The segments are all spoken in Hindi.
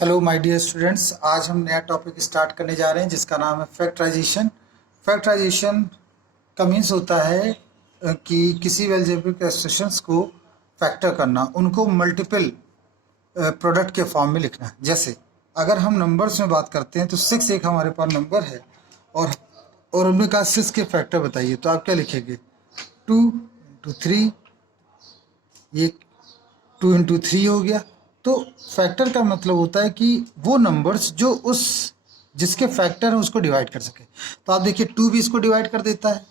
हेलो माय डियर स्टूडेंट्स, आज हम नया टॉपिक स्टार्ट करने जा रहे हैं जिसका नाम है फैक्टराइजेशन। फैक्टराइजेशन का मीन्स होता है कि किसी भी अलजेब्रिक एक्सप्रेशंस को फैक्टर करना, उनको मल्टीपल प्रोडक्ट के फॉर्म में लिखना। जैसे अगर हम नंबर्स में बात करते हैं तो 6 एक हमारे पास नंबर है और हमने कहा 6 के फैक्टर बताइए, तो आप क्या लिखेंगे? 2 इंटू 3, ये 2 इंटू 3 हो गया। तो फैक्टर का मतलब होता है कि वो नंबर्स जो उस जिसके फैक्टर है उसको डिवाइड कर सके। तो आप देखिए 2 भी इसको डिवाइड कर देता है,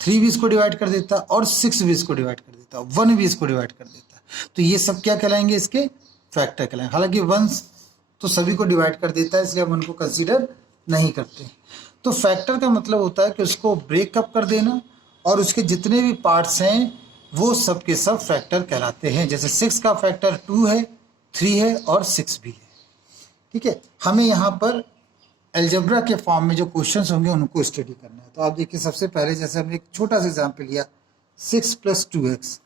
3 भी इसको डिवाइड कर देता है और 6 भी इसको डिवाइड कर देता है, 1 भी इसको डिवाइड कर देता है। तो ये सब क्या कहलाएंगे? इसके फैक्टर कहलाएंगे। हालांकि 1 तो सभी को डिवाइड कर देता है, इसलिए हम उनको कंसिडर नहीं करते। तो फैक्टर का मतलब होता है कि उसको ब्रेकअप कर देना और उसके जितने भी पार्ट्स हैं वो सब के सब फैक्टर कहलाते हैं। जैसे 6 का फैक्टर 2 है, 3 है और 6 भी है। ठीक है, हमें यहाँ पर अलजेब्रा के फॉर्म में जो क्वेश्चंस होंगे उनको स्टडी करना है। तो आप देखिए, सबसे पहले जैसे हमने एक छोटा सा एग्जाम्पल लिया, 6 + 2x,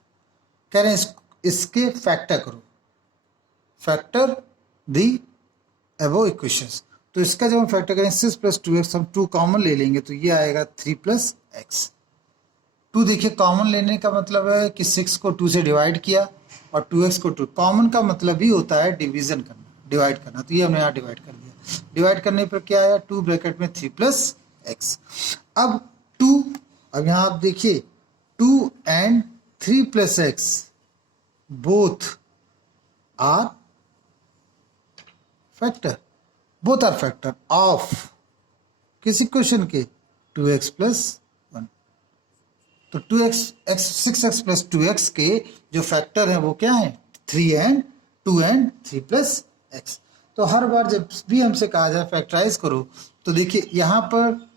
कह रहे हैं इसके फैक्टर करो, फैक्टर दी अबव इक्वेशंस। तो इसका जब हम फैक्टर करें 6 + 2x, हम 2 कॉमन ले लेंगे तो ये आएगा 3 + x। 2 देखिए कॉमन लेने का मतलब है कि 6 को 2 से डिवाइड किया और 2x को 2। कॉमन का मतलब ही होता है डिवीजन करना, डिवाइड करना। तो ये हमने यहाँ डिवाइड कर दिया। डिवाइड करने पर क्या आया? 2 ब्रैकेट में 3 + x। अब 2, अब यहाँ आप देखिए 2 and 3 + x both are factor, both are factor of किस इक्वेशन के? 2x + 1। तो 6x + 2x के जो फैक्टर हैं वो क्या है? 3 and 2 and 3 + x। तो हर बार जब भी हमसे कहा जाए फैक्टराइज करो, तो देखिए यहाँ पर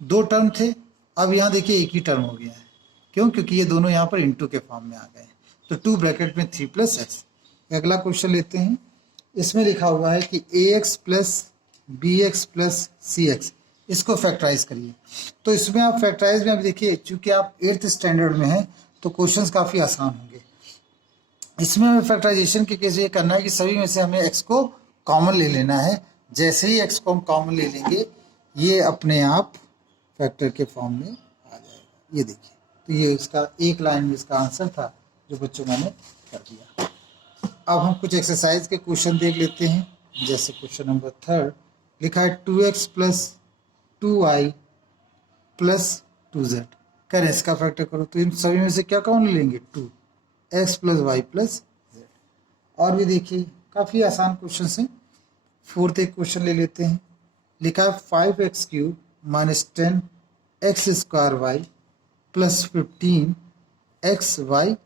2 टर्म थे, अब यहाँ देखिए एक ही टर्म हो गया है। क्यों? क्योंकि ये दोनों यहाँ पर इंटू के फॉर्म में आ गए। तो 2 ब्रैकेट में 3 + x। अगला क्वेश्चन लेते हैं। इसमें लिखा हुआ है कि ax + bx + cx, इसको फैक्टराइज करिए। तो इसमें आप फैक्टराइज में अब देखिए, चूंकि आप 8th स्टैंडर्ड में हैं तो क्वेश्चंस काफ़ी आसान होंगे। इसमें हमें फैक्टराइजेशन के केस ये करना है कि सभी में से हमें x को कॉमन ले लेना है। जैसे ही x को हम कॉमन ले लेंगे, ये अपने आप फैक्टर के फॉर्म में आ जाएगा। ये देखिए, तो ये इसका एक लाइन में इसका आंसर था जो बच्चों मैंने कर दिया। अब हम कुछ एक्सरसाइज के क्वेश्चन देख लेते हैं। जैसे क्वेश्चन नंबर 3 लिखा है 2x + 2y + 2z, कह रहे हैं इसका फैक्टर करो। तो इन सभी में से क्या कौन लेंगे? 2, x + y + z। और भी देखिए काफ़ी आसान क्वेश्चन हैं। 4th एक क्वेश्चन ले लेते हैं। लिखा है 5x³ - 10x² y + 15xy²।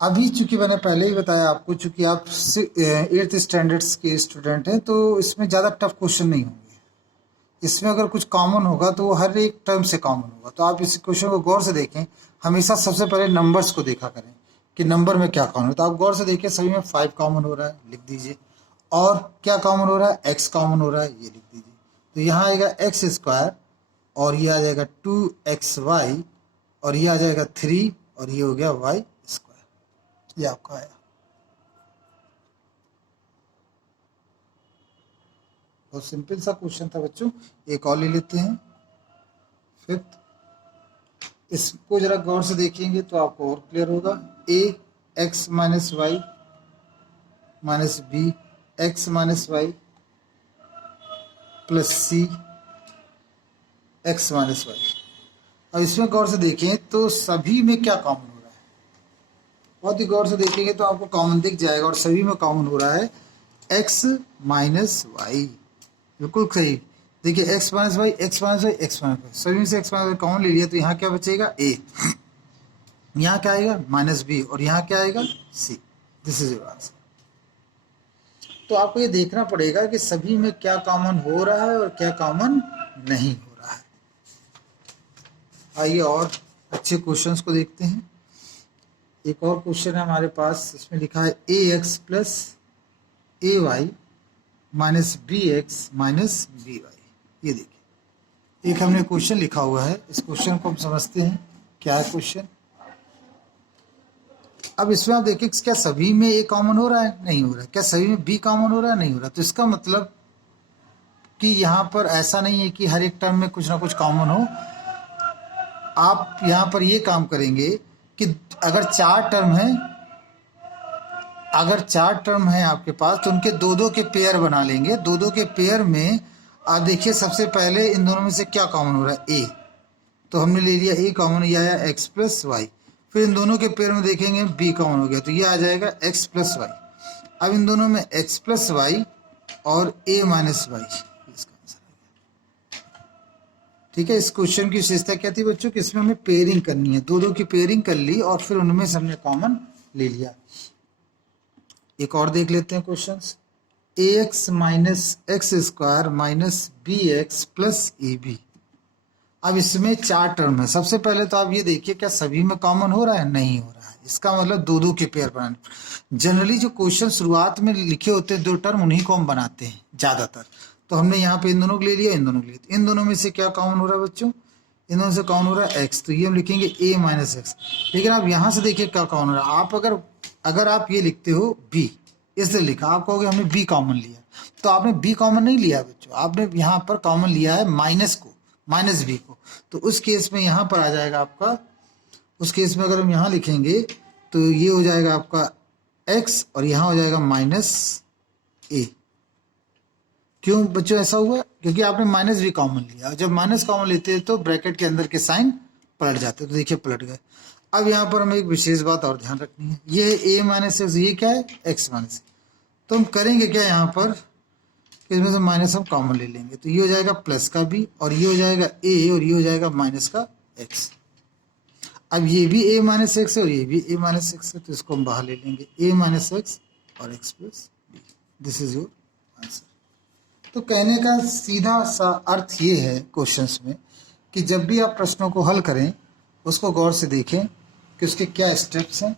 अभी चूंकि मैंने पहले ही बताया आपको, चूंकि आप 8th स्टैंडर्ड्स के स्टूडेंट हैं, तो इसमें ज़्यादा टफ क्वेश्चन नहीं होंगे। इसमें अगर कुछ कॉमन होगा तो वो हर एक टर्म से कॉमन होगा। तो आप इस क्वेश्चन को गौर से देखें। हमेशा सबसे पहले नंबर्स को देखा करें कि नंबर में क्या कॉमन है। तो आप गौर से देखिए, सभी में 5 कॉमन हो रहा है, लिख दीजिए। और क्या कॉमन हो रहा है? x कॉमन हो रहा है, ये लिख दीजिए। तो यहाँ आएगा x² और ये आ जाएगा 2xy और ये आ जाएगा 3 और ये हो गया y²। ये आपका आया। बहुत सिंपल सा क्वेश्चन था बच्चों। एक और ले लेते हैं 5th। इसको जरा गौर से देखेंगे तो आपको और क्लियर होगा। ax - y - bx - y + cx - y। अब इसमें गौर से देखें तो सभी में क्या कॉमन हो रहा है? बहुत ही गौर से देखेंगे तो आपको कॉमन दिख जाएगा और सभी में कॉमन हो रहा है x - y। बिल्कुल सही। देखिए x - y, x - y, x - y, सभी में से x - y कॉमन ले लिया तो यहाँ क्या बचेगा? a। यहाँ क्या आएगा? -b और यहाँ क्या आएगा? c। This is your answer. तो आपको ये देखना पड़ेगा कि सभी में क्या कॉमन हो रहा है और क्या कॉमन नहीं हो रहा है। आइए और अच्छे क्वेश्चंस को देखते हैं। एक और क्वेश्चन है हमारे पास, इसमें लिखा है ax + ay - bx - by। ये देखिए, एक हमने क्वेश्चन लिखा हुआ है। इस क्वेश्चन को हम समझते हैं क्या है क्वेश्चन। अब इसमें आप देखिए क्या सभी में ए कॉमन हो रहा है? नहीं हो रहा है। क्या सभी में बी कॉमन हो रहा है? नहीं हो रहा। तो इसका मतलब कि यहाँ पर ऐसा नहीं है कि हर एक टर्म में कुछ ना कुछ कॉमन हो। आप यहाँ पर ये काम करेंगे कि अगर चार टर्म है आपके पास, तो उनके दो दो के पेयर बना लेंगे। दो दो के पेयर में आप देखिए सबसे पहले इन दोनों में से क्या कॉमन हो रहा है? ए। तो हमने ले लिया ए कॉमन, ये आया एक्स प्लस वाई। फिर इन दोनों के पेयर में देखेंगे बी कॉमन हो गया, तो ये आ जाएगा एक्स प्लस वाई। अब इन दोनों में एक्स प्लस वाई और ए माइनस वाई, इसका आंसर आ गया। ठीक है, इस क्वेश्चन की विशेषता क्या थी बच्चों कि इसमें हमें पेयरिंग करनी है। दो दो की पेयरिंग कर ली और फिर उनमें से हमने कॉमन ले लिया। एक और देख लेते हैं questions. A x minus x square minus B x plus A B. अब इसमें चार टर्म है। सबसे पहले तो आप ये देखिए क्या सभी में कॉमन हो रहा है? नहीं हो रहा है। इसका मतलब दो दो के पेयर बनाने। जनरली जो क्वेश्चन शुरुआत में लिखे होते हैं दो टर्म, उन्हीं को हम बनाते हैं ज्यादातर। तो हमने यहाँ पे इन दोनों को ले लिया, इन दोनों को ले लिया। इन दोनों में से क्या कॉमन हो रहा है बच्चों? इन दोनों से कॉमन हो रहा है एक्स, तो ये हम लिखेंगे ए माइनस एक्स। लेकिन आप यहाँ से देखिए क्या कॉमन हो रहा है। आप अगर आप ये लिखते हो बी, इसलिए लिखा, आप कहोगे हमने बी कॉमन लिया, तो आपने बी कॉमन नहीं लिया बच्चों, आपने यहाँ पर कॉमन लिया है माइनस को, माइनस बी को। तो उस केस में यहाँ पर आ जाएगा आपका, उस केस में अगर हम यहाँ लिखेंगे तो ये हो जाएगा आपका x और यहाँ हो जाएगा माइनस ए। क्यों बच्चों ऐसा हुआ? क्योंकि आपने माइनस भी कॉमन लिया। जब माइनस कॉमन लेते हैं तो ब्रैकेट के अंदर के साइन पलट जाते, तो देखिए पलट गए। अब यहाँ पर हमें एक विशेष बात और ध्यान रखनी है, ये ए माइनस एक्स, ये क्या है? X minus. तो हम करेंगे क्या यहाँ पर, इसमें से माइनस हम कॉमन ले लेंगे, तो ये हो जाएगा प्लस का बी और ये हो जाएगा ए और ये हो जाएगा माइनस का एक्स। अब ये भी ए माइनस एक्स है और ये भी ए माइनस एक्स है, तो इसको हम बाहर ले लेंगे, ए माइनस एक्स और x plus B. This is your answer. तो कहने का सीधा सा अर्थ ये है क्वेश्चंस में कि जब भी आप प्रश्नों को हल करें उसको गौर से देखें कि उसके क्या स्टेप्स हैं।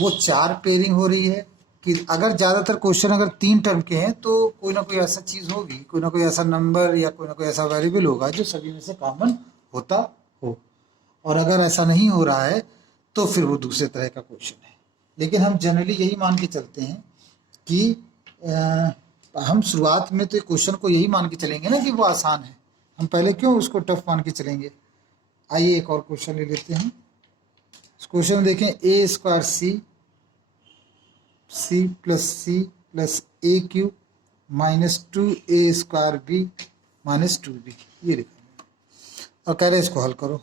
वो चार पेयरिंग हो रही है कि अगर ज़्यादातर क्वेश्चन अगर तीन टर्म के हैं तो कोई ना कोई ऐसा चीज़ होगी, कोई ना कोई ऐसा नंबर या कोई ना कोई ऐसा वेरिएबल होगा जो सभी में से कॉमन होता हो। और अगर ऐसा नहीं हो रहा है तो फिर वो दूसरे तरह का क्वेश्चन है। लेकिन हम जनरली यही मान के चलते हैं कि हम शुरुआत में तो क्वेश्चन को यही मान के चलेंगे ना कि वो आसान है, हम पहले क्यों उसको टफ मान के चलेंगे। आइए एक और क्वेश्चन ले लेते हैं। इस क्वेश्चन में देखें A square C plus A cube minus 2a square B minus 2b, ये लिखा है और कह रहे हैं इसको हल करो।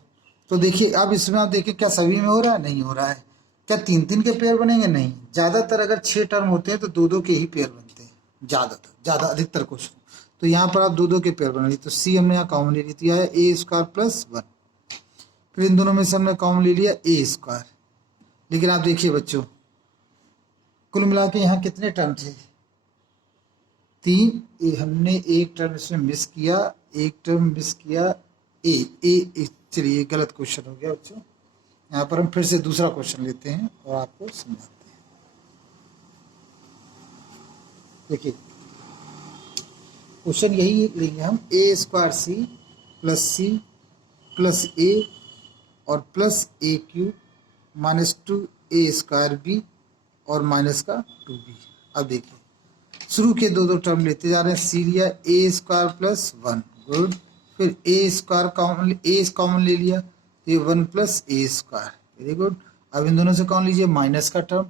तो देखिए अब इसमें आप देखिए क्या सभी में हो रहा है? नहीं हो रहा है। क्या तीन तीन के पेयर बनेंगे? नहीं। ज़्यादातर अगर 6 टर्म होते हैं तो दो दो के ही पेयर बनते हैं, ज़्यादा अधिकतर क्वेश्चन। तो यहाँ पर आप दो दो के पेयर बना ली, तो सी हमने यहाँ कॉमन ले लिया है ए स्क्वायर प्लस 1। फिर इन दोनों में से हमने कॉमन ले लिया ए स्क्वायर। लेकिन आप देखिए बच्चों कुल मिला के यहाँ कितने टर्म थे? 3। हमने एक टर्म इसमें मिस किया, एक टर्म मिस किया ए। चलिए गलत क्वेश्चन हो गया बच्चों। यहाँ पर हम फिर से दूसरा क्वेश्चन लेते हैं और आपको समझाते हैं। देखिए क्वेश्चन यही लेंगे हम, ए स्क्वायर सी प्लस ए और plus A cube minus 2a square B और माइनस का 2b। अब देखिए शुरू के दो दो टर्म लेते जा रहे हैं। सी लिया ए स्क्वायर प्लस 1, गुड। फिर ए स्क्वायर कॉमन ले लिया, तो ये 1 प्लस ए स्क्वायर, वेरी गुड। अब इन दोनों से कॉमन लीजिए, माइनस का टर्म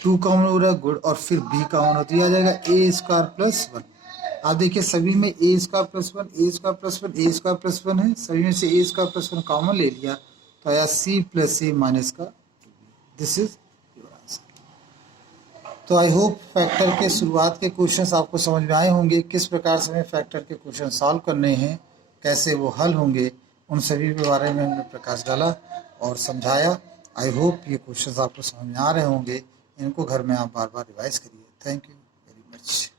2 कॉमन हो रहा है, गुड। और फिर बी कॉमन होती है, आ जाएगा ए स्क्वायर प्लस 1। आप देखिए सभी में ए स्क्वायर प्लस 1 ए स्क्वायर प्लस 1 ए स्क्वायर प्लस 1 है, सभी में से ए स्क्वायर प्लस 1 कॉमन ले लिया, तो आया सी प्लस ए माइनस का 2b। This is your answer. तो आई होप फैक्टर के शुरुआत के क्वेश्चंस आपको समझ में आए होंगे, किस प्रकार से हमें फैक्टर के क्वेश्चन सॉल्व करने हैं, कैसे वो हल होंगे, उन सभी के बारे में हमने प्रकाश डाला और समझाया। आई होप ये क्वेश्चंस आपको समझ में आ रहे होंगे। इनको घर में आप बार बार रिवाइज करिए। Thank you very much.